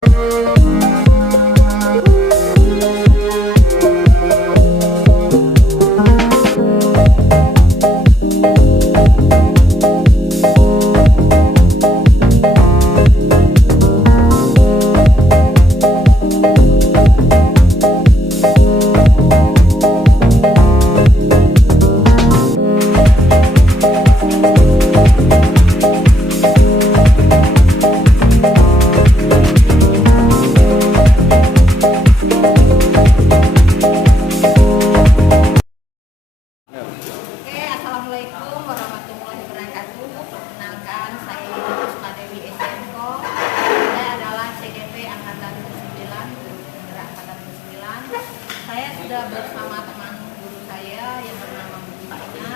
Assalamualaikum warahmatullahi wabarakatuh. Perkenalkan, saya Puspadewi SMko. Saya adalah CDP Angkatan 9, penggerak Angkatan 9. Saya sudah bersama teman guru saya yang bernama Bu Ina,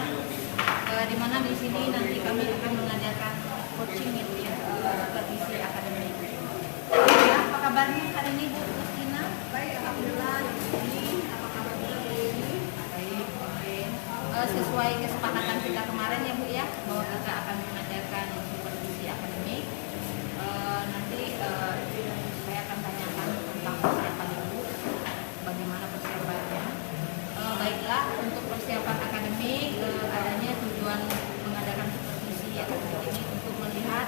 di mana di sini nanti kami akan mengadakan coaching ya, supervisi akademik. Ya, apa kabarnya hari ini Bu Ina? Baik, alhamdulillah. Ini apa kabar Bu ini? Baik, oke. Sesuai kesepakatan kita kemarin ya Bu ya, bahwa kita akan mengadakan supervisi akademik. Nanti saya akan tanyakan tentang persiapan Ibu, bagaimana persiapannya. Baiklah, untuk persiapan akademik, adanya tujuan mengadakan supervisi akademik ini untuk melihat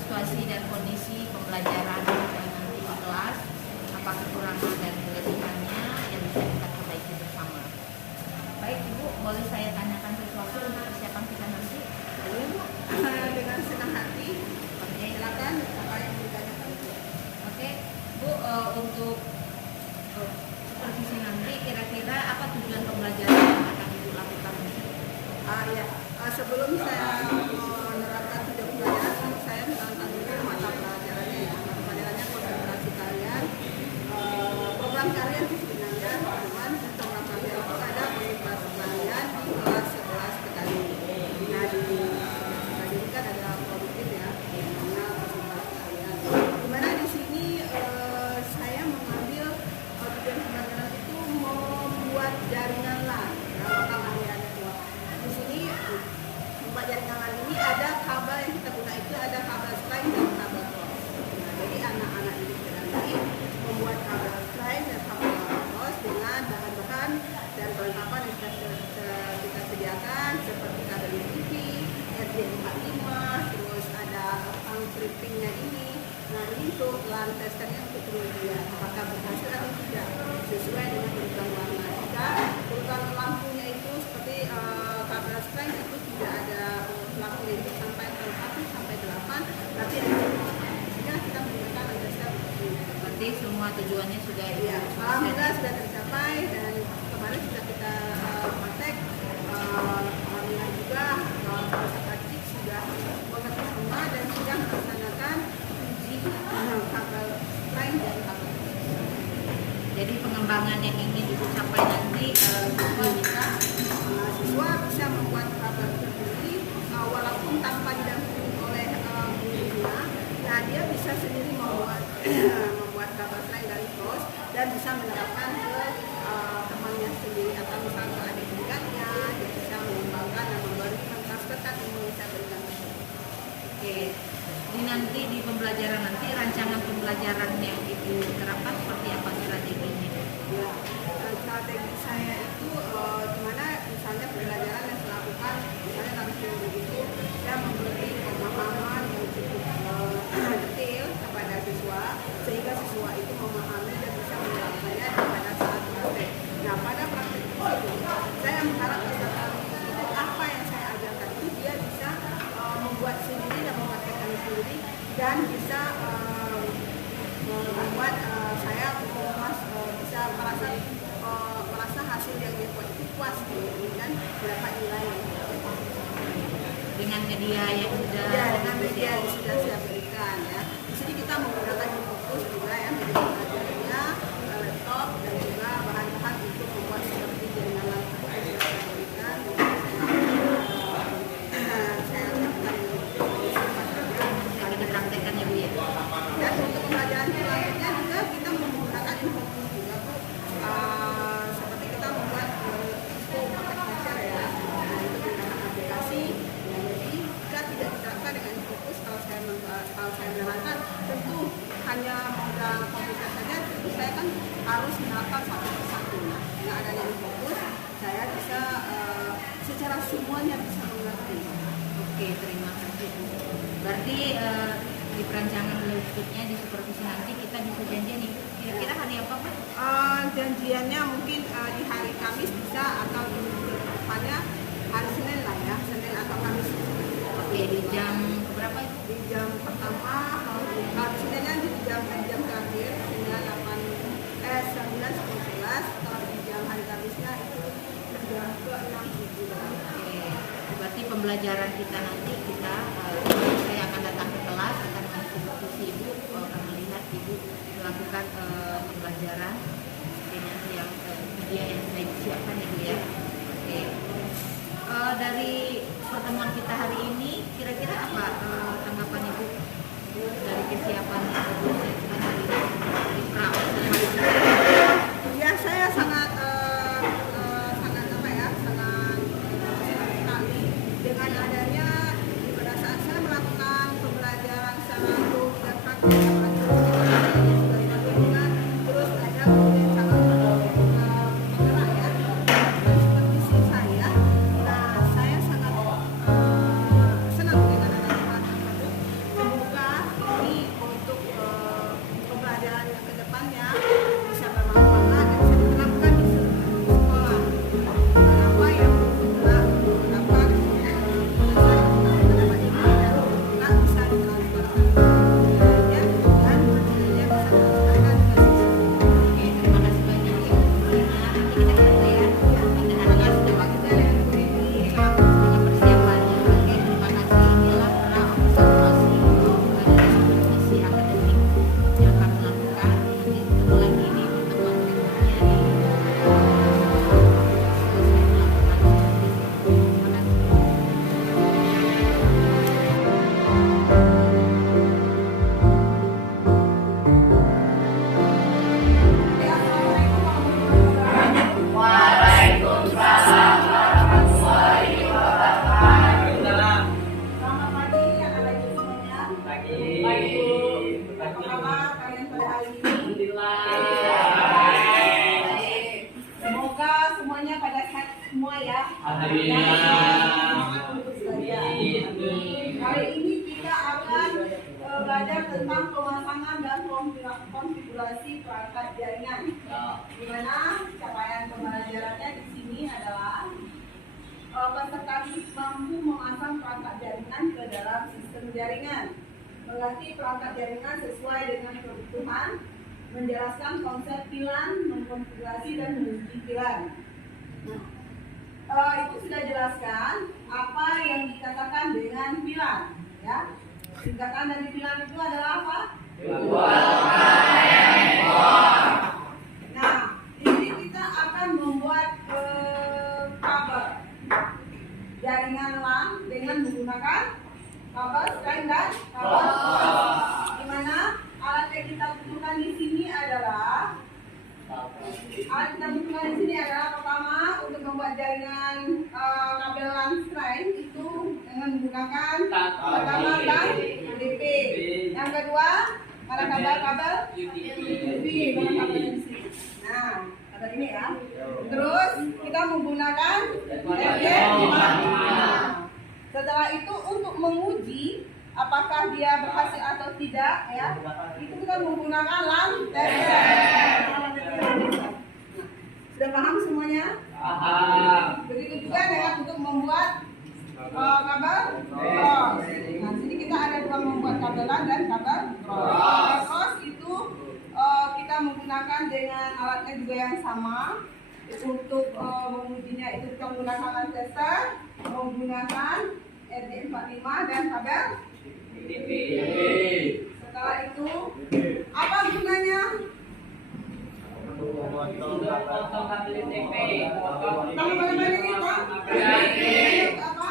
situasi dan kondisi pembelajaran nanti di kelas, apa kekurangan dan kelebihannya yang bisa kita perbaiki bersama. Baik Ibu, boleh saya tanyakan sesuatu untuk persiapan kita nanti? Boleh Bu, dengan senang hati. Oke, silakan apa yang ditanyakan. Oke, Bu, untuk supervisi nanti kira-kira apa tujuan pembelajaran yang akan Ibu lakukan? Ya, sebelum saya menerapkan tujuan pembelajaran, saya menerangkan dulu mata pelajarannya ya. Mata pelajarannya konsentrasi kalian, program kalian sebenarnya, teman-teman, program kalian itu ada konsentrasi kalian di kelas 11 PKI. Nah, di PKI ini kan ada produktif ya, dimana konsentrasi kalian. Dimana di sini saya mengambil tujuan pembelajaran itu membuat jaringan LAN, maka alirannya kuat. Di sini membuat jaringan LAN ini ada kabel yang kita guna itu ada kabel strand dan kabel cross. Nah, jadi anak-anak ini nanti membuat kabel strand dan kabel cross dengan bahan-bahan dan perlengkapan yang kita sediakan seperti kabel TV, RJ45, terus ada trippingnya ini. Nah, ini untuk LAN testernya untuk kemudian apakah berhasil atau tidak sesuai dengan urutan warna. Jika urutan lampunya itu seperti kabel strand itu tidak ada lampu itu sampai 1 sampai 8, berarti ada sehingga kita menggunakan tester seperti ini. Berarti semua tujuannya sudah Ya, alhamdulillah sudah tercapai dan kemarin sudah kita praktek. Alhamdulillah juga peserta didik sudah mengerti semua dan sudah melaksanakan uji kabel strand dan kabel. Jadi pengembangan yang ingin Ibu capai nanti Siswa bisa membuat kabel sendiri walaupun tanpa didampingi oleh gurunya. Nah, dia bisa sendiri membuat kabel strand dan cross dan bisa menerapkan ke temannya sendiri atau misalnya ke adik tingkatnya. Dia bisa mengembangkan dan mentransferkan ilmu yang bisa berikan tersebut. Oke, ini nanti di pembelajaran nanti rancangan pembelajaran yang Ibu terapkan seperti apa strateginya? Ya, strategi saya itu gimana misalnya pembelajaran yang saya lakukan, misalnya tadi itu saya memberi pemahaman yang cukup detail kepada siswa sehingga siswa itu memahami dan bisa menerapkannya kepada komputer saja, tentu saya kan harus menerapkan satu persatu. Dengan adanya fokus, saya bisa secara semuanya bisa mengerti. Oke, terima kasih Bu. Berarti di perancangan berikutnya di supervisi nanti kita bisa janjian nih. Kira-kira hari apa Pak? Janjiannya mungkin di hari Kamis bisa, atau di minggu depannya hari Senin lah ya, Senin atau Kamis. Oke, di jam berapa itu? Di jam pertama, kalau Seninnya di jam terakhir, Senin 9, 10, 11. Kalau di jam hari Kamisnya itu jam ke-6, 7. Oke, berarti pembelajaran kita nanti saya akan datang ke kelas, akan mengikuti Ibu, akan melihat Ibu melakukan pembelajaran dengan yang media yang sudah disiapkan Ibu ya. Oke. Dari pertemuan kita hari ini, kira-kira apa tanggapan Ibu dari kesiapan dosen hari ini di pra-ospek hari ini? Ya, saya sangat sangat sekali dengan adanya pada saat saya melakukan pembelajaran secara luring dan praktik, terus ada kemudian calon penggerak ya, supervisi saya. Nah, saya sangat senang dengan adanya hal tersebut. Semoga ini untuk pembelajaran yang kedepannya bisa bermanfaat dan bisa diterapkan di sekolah. Apa yang berguna dapat pendapat ini dan bisa ditransferkan ke budayanya dan budayanya bisa teruskan ke siswa. Oke, terima kasih banyak Ibu. Nanti kita ketemu ya. Mudah-mudahan sudah waktu dengan persiapannya. Oke, terima kasih. Inilah pra-observasi dari supervisi akademik yang kami lakukan. Nanti ketemu lagi di pertemuan berikutnya di selesai melakukan supervisi. Terima kasih. Selamat pagi anak-anak semuanya. Apa kabar kalian pada hari ini? Semoga semuanya pada sehat semua ya. Semangat untuk belajar. Kali ini kita akan belajar tentang pemasangan dan konfigurasi perangkat jaringan. Di mana capaian pembelajarannya di sini adalah peserta mampu memasang perangkat jaringan ke dalam sistem jaringan, mengerti perangkat jaringan sesuai dengan kebutuhan, menjelaskan konsep VLAN, mengkonfigurasi dan menguji VLAN. Itu sudah jelaskan apa yang dikatakan dengan VLAN, ya. Singkatan dari VLAN itu adalah apa? Nah, ini kita akan membuat kabel jaringan LAN dengan menggunakan kabel string dan kabel di mana alat yang kita butuhkan di sini adalah pertama untuk membuat jaringan kabel LAN string itu dengan menggunakan pertama dan DP. Yang kedua pada kabel UV, mana kabelnya di sini. Nah, kabel ini ya. Terus kita menggunakan setelah itu untuk menguji apakah dia berhasil atau tidak ya, itu kita menggunakan LAN tester. Sudah paham semuanya? Begitu juga dengan untuk membuat kabel cross. Nah, sini kita ada dua membuat kabel LAN dan kabel cross. Itu kita menggunakan dengan alatnya juga yang sama. Untuk mengujinya itu kita menggunakan LAN tester, menggunakan RJ45 dan kabel DP. Setelah itu apa gunanya? Kamu bagaimana kita? Apa?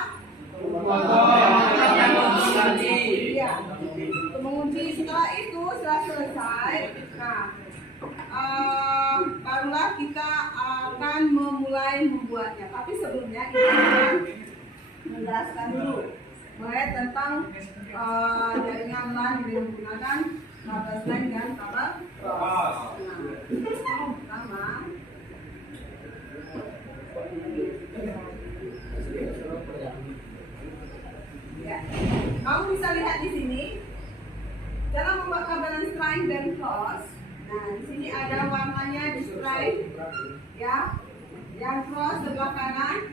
Iya. Untuk menguji setelah itu setelah selesai, nah barulah kita akan memulai membuatnya. Tapi sebelumnya kita akan menjelaskan dulu mulai tentang jaringan LAN dengan menggunakan kabel string dan kabel dan cross. Nah, di sini ada warnanya display, ya. Yang cross sebelah kanan.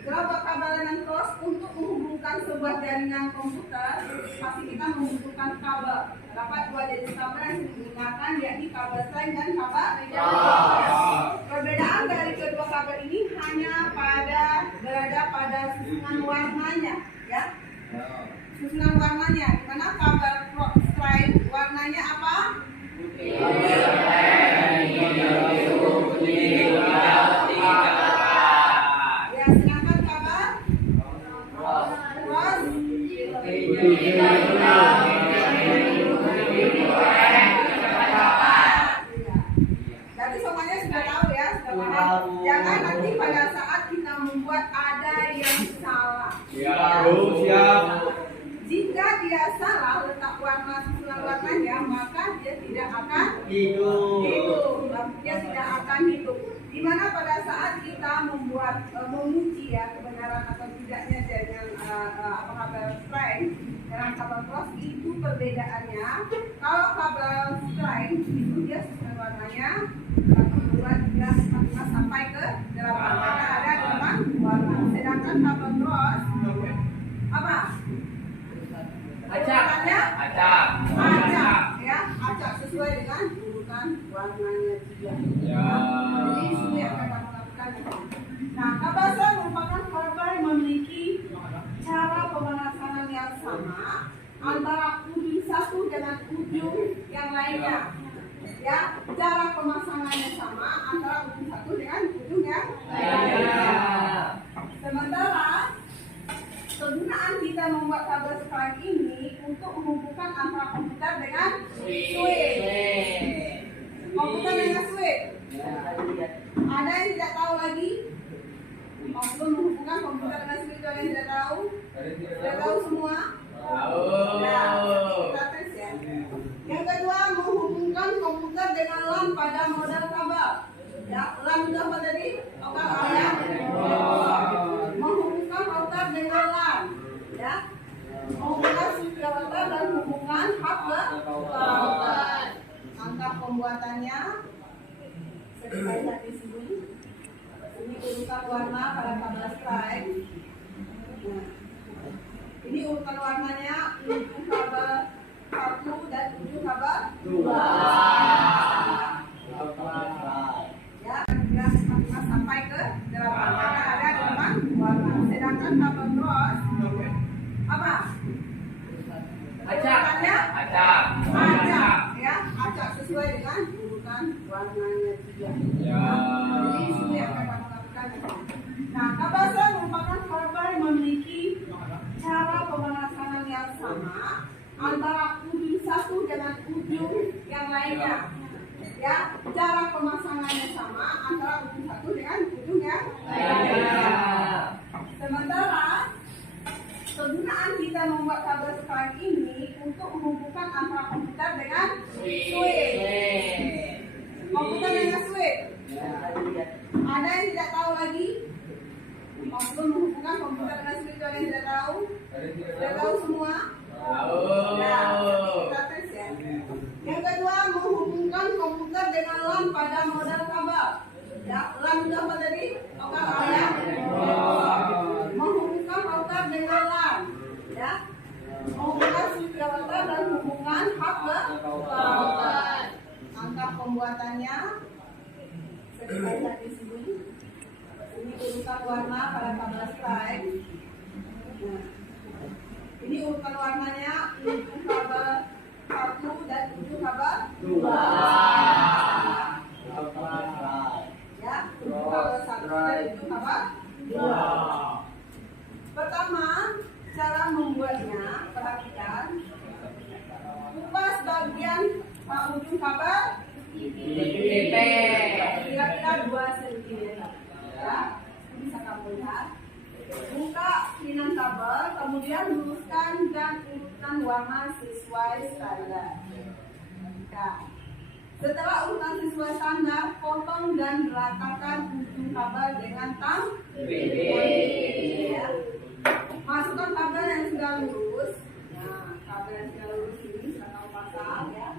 Gerabak kabel dan cross untuk menghubungkan sebuah jaringan komputer pasti kita membutuhkan kabel. Terdapat dua jenis kabel yang digunakan, yakni kabel selain dan kabel cross. Perbedaan dari kedua kabel ini hanya berada pada susunan warnanya, ya. Susunan warnanya, di mana kabel stripe warnanya apa? Ya, sedangkan kabel cross jadi semuanya sudah tahu ya, sudah paham. Jangan nanti pada saat kita membuat ada yang salah. Siap. Jika dia salah letak susunan warnanya, maka dia tidak akan Hidup. dia tidak akan hidup. Dimana pada saat kita membuat menguji ya kebenaran atau tidaknya jaringan kabel stripe dengan kabel cross itu perbedaannya. Kalau kabel stripe itu dia susunan warnanya membuat dia sampai ke 8 karena ada 8 warna. Sedangkan kabel cross apa? Urutannya acak, ya, acak sesuai dengan urutan warnanya juga. Jadi itu yang kita lakukan. Nah, kabel stripe merupakan kabel yang memiliki cara pemasangan yang sama antara ujung satu dengan ujung yang lainnya. Ya, cara pemasangannya sama antara ujung satu dengan ujung yang lainnya. Sementara kegunaan kita membuat kabel stripe ini untuk menghubungkan antara komputer dengan switch. Komputer dengan switch. Ada yang tidak tahu lagi? Untuk menghubungkan komputer dengan switch, ada yang tidak tahu? Sudah tahu semua? Ya, kita tes ya. Yang kedua, menghubungkan komputer dengan LAN pada model kabel. Ya, LAN itu apa tadi? Lokal area. Menghubungkan router dengan LAN, ya. Menghubungkan switch router dan hubungan hub ke router. Angka pembuatannya seperti lihat di sini. Ini urutan warna pada kabel stripe. Nah, ini urutan warnanya ujung kabel 1 dan ujung kabel 2. Ya, kita sampai ke 8 karena ada 8 warna. Sedangkan kabel cross apa? Urutannya acak, ya, acak sesuai dengan urutan warnanya juga. Jadi itu yang kita lakukan. Nah, kabel stripe merupakan kabel yang memiliki cara pemasangan yang sama antara ujung satu dengan ujung yang lainnya. Ya, cara pemasangannya sama antara ujung satu dengan ujung yang lainnya. Sementara kegunaan kita membuat kabel stripe ini untuk menghubungkan antara komputer dengan switch. Komputer dengan switch. Ada yang tidak tahu lagi? Untuk menghubungkan komputer dengan switch, ada yang tidak tahu? Sudah tahu semua? Ya, kita tes ya. Yang kedua, menghubungkan komputer dengan LAN pada model kabel. Ya, LAN itu apa tadi? Lokal area. Menghubungkan router dengan LAN, ya. Menghubungkan switch router dan hubungan hub ke router. Angka pembuatannya seperti lihat di sini. Ini urutan warna pada kabel stripe. Nah, ini urutan warnanya ujung kabel 1 dan ujung kabel 2. Ya, ujung kabel 1 dan ujung kabel 2. Pertama, cara membuatnya, perhatikan. Kupas bagian ujung kabel kira-kira 2 cm. Ya, bisa kamu lihat. Buka pilihan kabel, kemudian luruskan dan urutan warna sesuai standar. Nah, setelah urutan sesuai standar, potong dan ratakan ujung kabel dengan tang. Ya. Masukkan kabel yang sudah lurus. Nah, kabel yang sudah lurus ini sudah kamu pasang ya.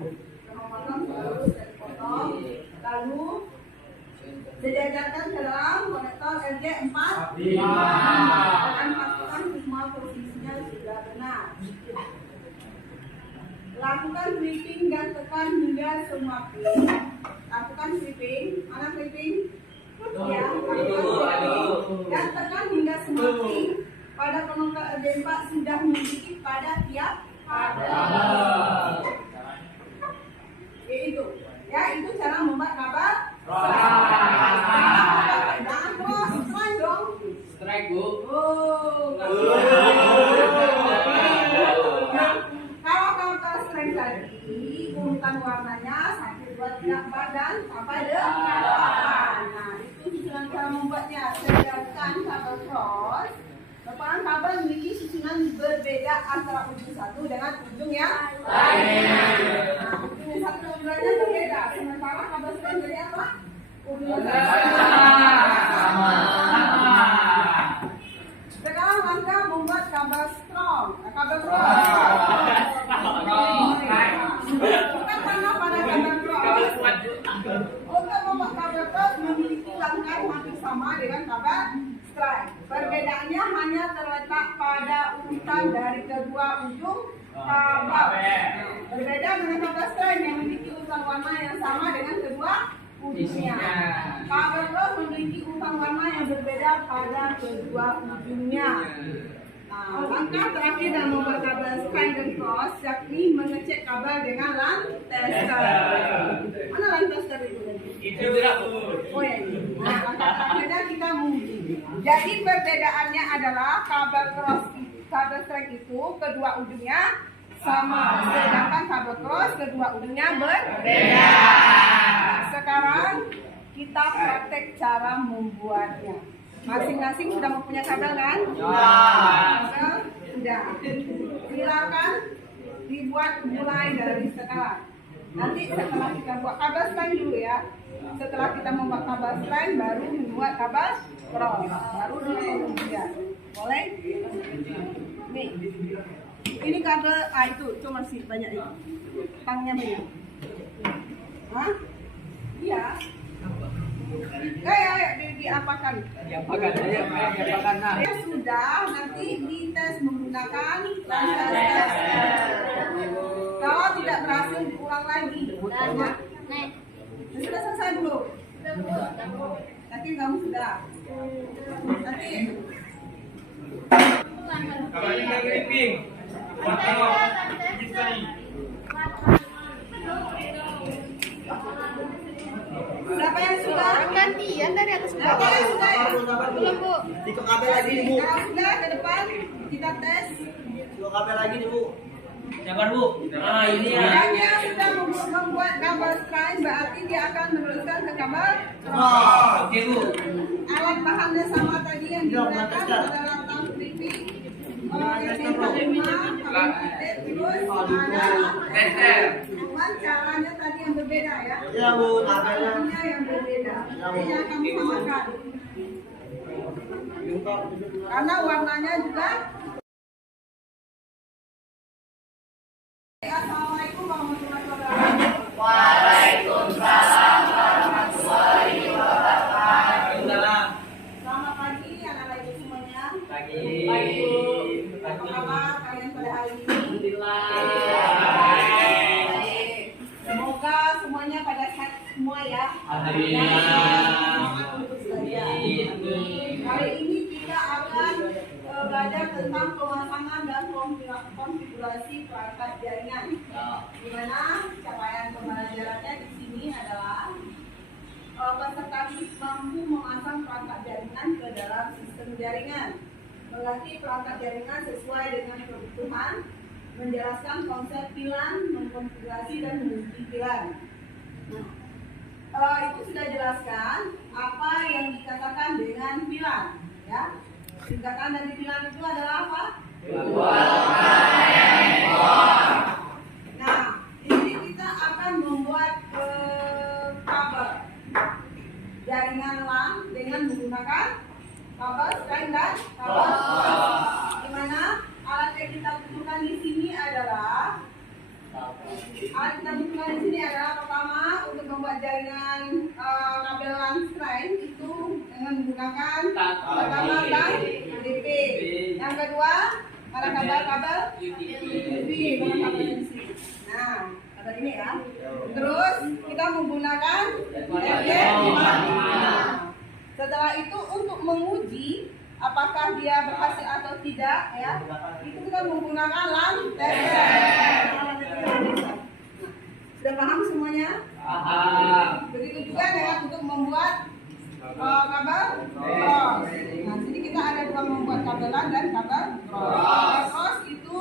Termopotong baru sudah dipotong. Lalu sejajarkan ke dalam konektor RJ4 dan pastikan semua posisinya sudah benar. Lakukan clipping dan tekan hingga semua pin. Lakukan clipping, mana clipping? Ya, lakukan clipping dan tekan hingga semua pin pada konektor RJ4 sudah memiliki pada tiap kabel. Ya itu cara membuat kabel. Jangan cross, strike dong. Strike, Bu. Kalau kabel strike tadi, urutan warnanya 1, 2, 3, 4 dan sampai 8. Nah itu susunan cara membuatnya. Sedangkan kabel cross, merupakan kabel memiliki susunan berbeda antara ujung satu dengan ujung yang lainnya. Nah, ujung yang satu dan lainnya berbeda. Sementara kabel strike jadi apa? Ujung sama. Sekarang langkah membuat kabel strong, kabel cross. Kita tanam pada kabel cross. Untuk membuat kabel cross memiliki langkah hampir sama dengan kabel strike. Perbedaannya hanya terletak pada urutan dari kedua ujung kabel. Berbeda dengan kabel strike yang memiliki urutan warna yang sama dengan kedua ujungnya. Kabel cross memiliki urutan warna yang berbeda pada kedua ujungnya. Nah, langkah terakhir dalam membuat kabel strike dan cross yakni mengecek kabel dengan line tester. Mana line tester itu? Itu tidak, Bu. Oh ya, ini. Nah, langkah terakhirnya kita menguji. Jadi perbedaannya adalah kabel cross, kabel strike itu kedua ujungnya sama, sedangkan kabel cross kedua ujungnya berbeda. Sekarang kita praktek cara membuatnya. Masing-masing sudah mempunyai kabel kan? Sudah. Silakan dibuat mulai dari sekarang. Nanti setelah kita buat kabel strike dulu ya. Setelah kita membuat kabel strike baru membuat kabel cross. Baru dulu kemudian. Boleh? Nih. Ini kabel itu cuma masih banyak ini. Tangnya banyak. Hah? Iya. Diapakan? Diapakan aja, diapakan. Nah. Ya sudah, nanti dites menggunakan line tester. Kalau tidak berhasil diulang lagi. Sudah selesai belum? Nanti kamu sudah. Nanti. Kabarnya clipping. Siapa yang sudah? Gantian dari atas ke Siapa bawah. yang sudah? Belum, Bu. Dikok kabel lagi nih, Bu. Kalau sudah ke depan kita tes. Dikok kabel lagi nih, Bu. Sabar, Bu. Nah, ini ya. Dan yang sudah membuat kabel strike berarti dia akan meneruskan ke kabel cross. Oke, Bu. Alat bahannya sama tadi yang digunakan adalah tang clipping, yang terus ada Tester. cuman caranya tadi yang berbeda ya. Iya, Bu, kabelnya. Caranya yang berbeda. Jadi yang kami samakan. Karena warnanya juga. Assalamualaikum warahmatullahi wabarakatuh. Waalaikumsalam. Selamat pagi anak-anak ibu semuanya. Pagi. Apa kabar kalian pada hari ini? Alhamdulillah. Semoga semuanya pada sehat semua ya. Alhamdulillah. Semangat untuk belajar. Kali ini kita akan belajar tentang pemasangan dan konfigurasi perangkat jaringan. Di mana capaian pembelajarannya di sini adalah peserta mampu memasang perangkat jaringan ke dalam sistem jaringan, mengerti perangkat jaringan sesuai dengan kebutuhan, menjelaskan konsep pilan, mengkonfigurasi dan mengunci pilan. Itu sudah jelaskan apa yang dikatakan dengan pilan, ya. Singkatan dari pilan itu adalah apa? Nah, ini kita akan membuat kabel jaringan LAN dengan menggunakan kabel strike dan kabel cross. Di mana alat yang kita butuhkan di sini adalah Alat kita butuhkan di sini adalah pertama untuk membuat jaringan kabel line itu dengan menggunakan pertama KDP. Yang kedua, para kabel UTV, para kabel di sini. Nah, kabel ini ya. Terus kita menggunakan RJ45. Setelah itu untuk menguji apakah dia berhasil atau tidak ya, itu kita menggunakan lampu tester. Sudah paham semuanya? Begitu juga dengan untuk membuat kabel cross. Nah, sini kita ada dua membuat kabelan dan kabel cross. Cross itu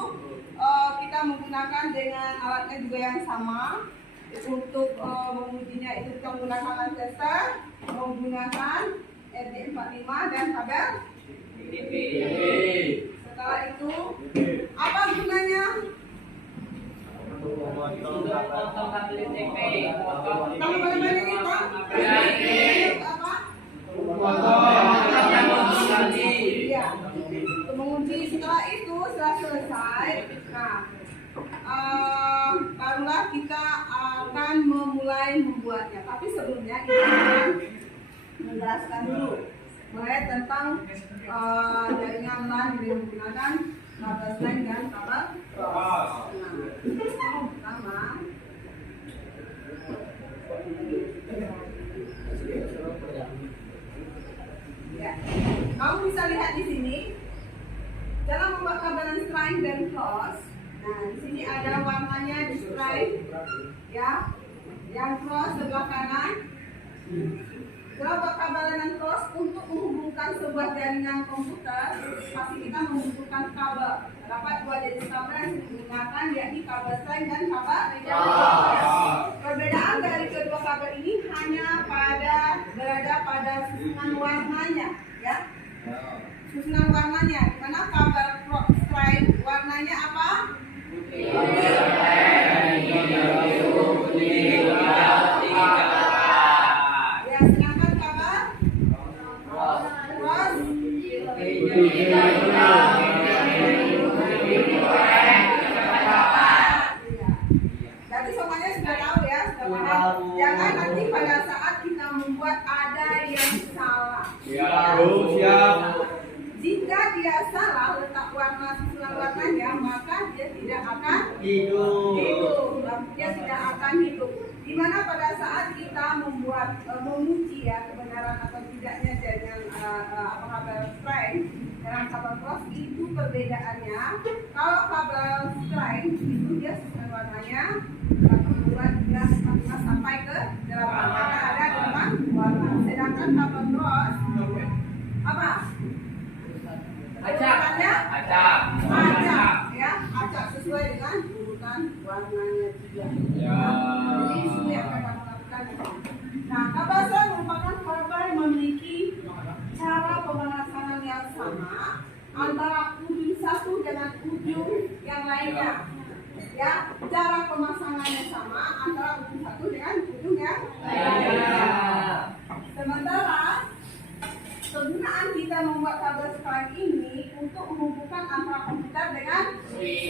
kita menggunakan dengan alatnya juga yang sama. Untuk mengujinya itu kita menggunakan lampu tester, menggunakan RJ45 dan kabel UTV. Setelah itu apa gunanya? Tahu bagaimana ini Pak? Apa? Iya. Untuk menguji setelah itu setelah selesai, nah barulah kita akan memulai membuatnya. Tapi sebelumnya kita akan menjelaskan dulu mulai tentang jaringan LAN yang menggunakan kabel line dan kabel cross. Nah, pertama ya, kamu bisa lihat di sini cara membuat kabelan string dan cross. Nah, di sini ada warnanya di string, ya, yang cross sebelah kanan. Kalau buat kabelan dan cross untuk menghubungkan sebuah jaringan komputer, pasti kita membutuhkan kabel. Terdapat dua jenis kabel yang digunakan, yakni kabel string dan kabel cross. Perbedaan dari kedua kabel ini hanya berada pada susunan warnanya, ya. Susunan warnanya, di mana kabel string warnanya apa? Jadi semuanya sudah tahu ya, sudah paham. Jangan nanti pada saat kita membuat ada yang salah. Jika dia salah letak warna susunan warnanya, maka dia tidak akan hidup. Dia tidak akan hidup. Dimana pada saat kita membuat menguji ya kebenaran atau tidaknya jaringan kabel string dengan kabel cross, itu perbedaannya. Kalau kabel string itu dia susunan warnanya 12 sampai ke 8 karena ada 8 warna. Sedangkan kabel cross apa? Acak Ya, acak sesuai dengan urutan warnanya juga. Ya. Jadi itu yang kita lakukan. Nah, kabel string merupakan kabel yang memiliki cara pemasangan yang sama antara ujung satu dengan ujung yang lainnya. Ya, cara pemasangannya sama antara ujung satu dengan ujung yang lainnya. Sementara kegunaan kita membuat kabel string ini untuk menghubungkan antara komputer dengan switch.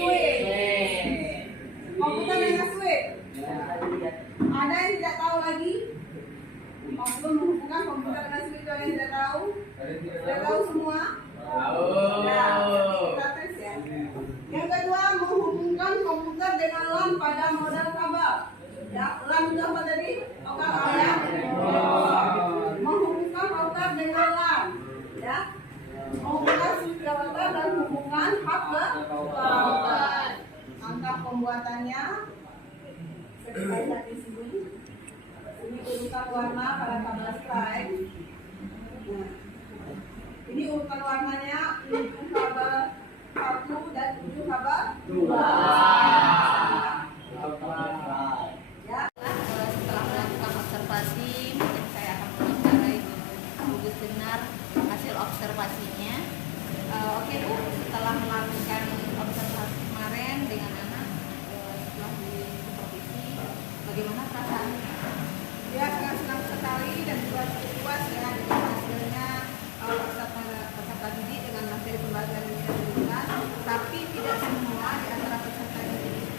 Komputer dengan switch. Ada yang tidak tahu lagi? Belum menghubungkan komputer dengan switch, ada yang tidak tahu? Sudah tahu semua? Nah, kita tes ya. Yang kedua, menghubungkan komputer dengan LAN pada model kabel. Ya, LAN itu apa tadi? Kabel ya. Menghubungkan router dengan LAN, ya. Menghubungkan switch router dan hubungan hub ke router. Angka pembuatannya saya lihat di sini. Ini urutan warna pada kabel string. Nah, ini urutan warnanya ujung kabel 1 dan ujung kabel 2. Ya. Setelah melakukan observasi, mungkin saya akan mewawancarai Bu benar hasil observasinya. Oke Bu, setelah melakukan observasi kemarin dengan anak setelah di supervisi, bagaimana perasaannya? Ya, sangat senang sekali dan juga cukup puas ya dengan hasilnya peserta didik dengan materi pembelajaran yang kita berikan. Tapi tidak semua di antara peserta didik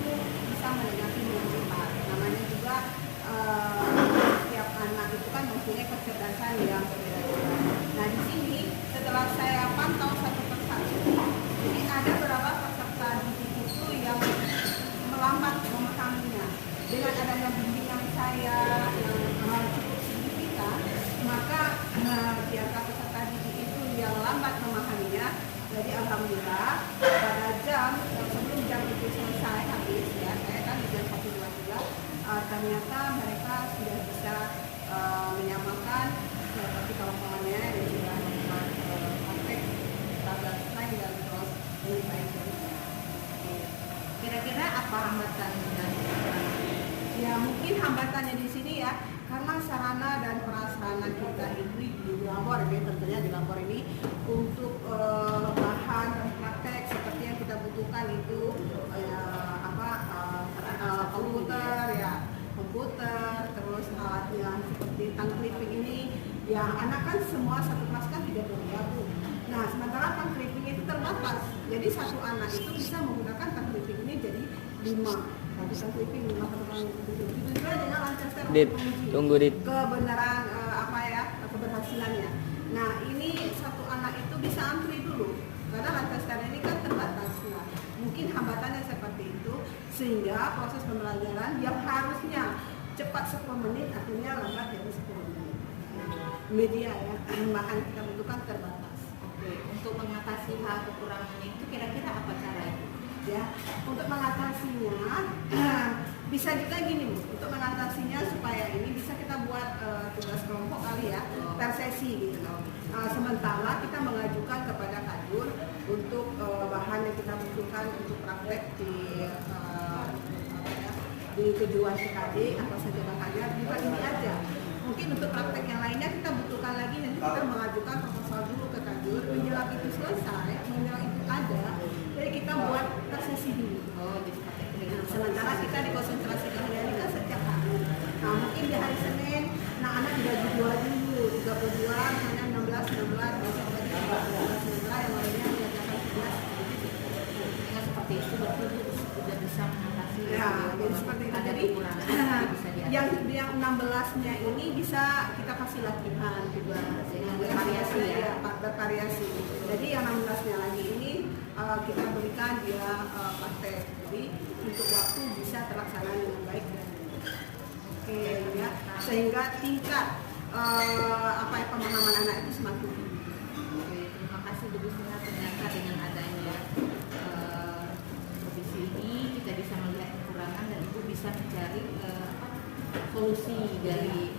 saya yang cukup signifikan, maka di antara peserta didik itu yang lambat memahaminya. Jadi alhamdulillah pada jam sebelum jam itu selesai habis ya, saya kan di jam 1.23, ternyata mereka sudah bisa menyamakan seperti kawan-kawannya dan juga melakukan praktek tablet lain dan terus lebih baik dari saya. Kira-kira apa hambatan dan Ya mungkin hambatannya di sini ya, karena sarana dan prasarana kita itu di labor ini, tentunya di labor ini untuk bahan praktek seperti yang kita butuhkan itu komputer, terus alat yang seperti tang clipping ini, ya anak kan semua satu kelas kan tidak bergabung. Nah sementara tang clipping itu terbatas, jadi satu anak itu bisa menggunakan tang clipping ini jadi 5. Bisa clipping 5 pertemuan itu juga dengan Lancaster Dit, menguji tunggu Dit. kebenaran keberhasilannya. Nah ini satu anak itu bisa antri dulu karena Lancaster ini kan terbatas. Nah, mungkin hambatannya seperti itu sehingga proses pembelajaran yang harusnya cepat 10 menit akhirnya lambat jadi 10 menit. Media ya, bahan yang kita butuhkan terbatas. Oke, untuk mengatasi hal kekurangan itu kira-kira apa caranya? Ya, untuk mengatasinya bisa juga gini Bu, untuk mengatasinya supaya ini bisa kita buat tugas kelompok kali ya, per sesi gitu loh. Sementara kita mengajukan kepada Kadur untuk bahan yang kita butuhkan untuk praktek di kejuan TKD apa saja bahannya, bukan ini aja. Mungkin untuk praktek yang lainnya kita butuhkan lagi, nanti kita mengajukan proposal dulu ke Kadur. Menjelang itu selesai, menjelang itu ada, jadi kita buat per sesi dulu. Oh, jadi pakai Nah, sementara kita dikonsentrasikan hari kan setiap hari. Nah, mungkin di hari Senin, anak dibagi 2 dulu, 32, misalnya 16, besok lagi 13, yang lainnya mengerjakan tugas. dengan seperti itu berarti sudah bisa mengatasi Ya, jadi seperti itu. ada Jadi kekurangan yang bisa diatasi. yang 16-nya ini bisa kita kasih latihan juga dengan Bervariasi ya. bervariasi. Jadi yang 16-nya lagi ini kita berikan dia praktek. Jadi untuk waktu bisa terlaksana dengan baik dan oke ya, sehingga tingkat pemahaman anak itu semakin tinggi. Oke, terima kasih Bu Bismillah. Ternyata dengan adanya revisi ini kita bisa melihat kekurangan dan Ibu bisa mencari solusi dari